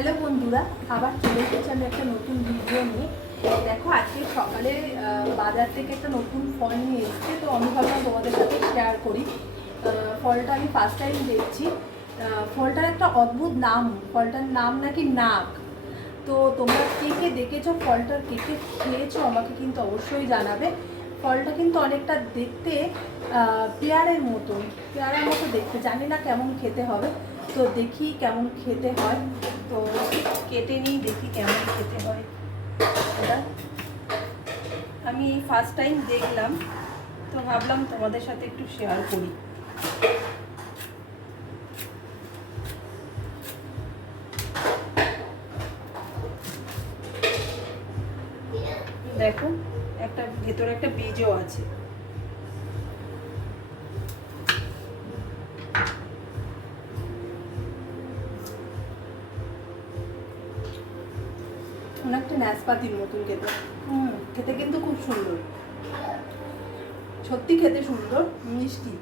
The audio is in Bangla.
হ্যালো বন্ধুরা, আবার চলে এসেছি আমি একটা নতুন ভিডিও নিয়ে। দেখো, আজকে সকালে বাজার থেকে একটা নতুন ফল নিয়ে এসেছে, তো আমি ভাবলাম তোমাদের সাথে শেয়ার করি। ফলটা আমি ফার্স্ট টাইম দেখছি। ফলটার একটা অদ্ভুত নাম, ফলটার নাম নাকি নাক। তো তোমরা কে কে দেখেছো ফলটার, কে কে খেয়েছো আমাকে কিন্তু অবশ্যই জানাবে। ফলটা কিন্তু অনেকটা দেখতে পেয়ারার মতো দেখতে, জানি না কেমন খেতে হবে, তো দেখি কেমন খেতে হয়। তো কেটে নিই, দেখি কেমন খেতে হয়। এটা আমি ফার্স্ট টাইম দেখলাম, তো ভাবলাম তোমাদের সাথে একটু শেয়ার করি। দেখো, একটা ভেতরে একটা বীজও আছে। অনেকটা নাশপাতির মতন খেতে। খেতে কিন্তু খুব সুন্দর, সত্যি খেতে সুন্দর, মিষ্টি।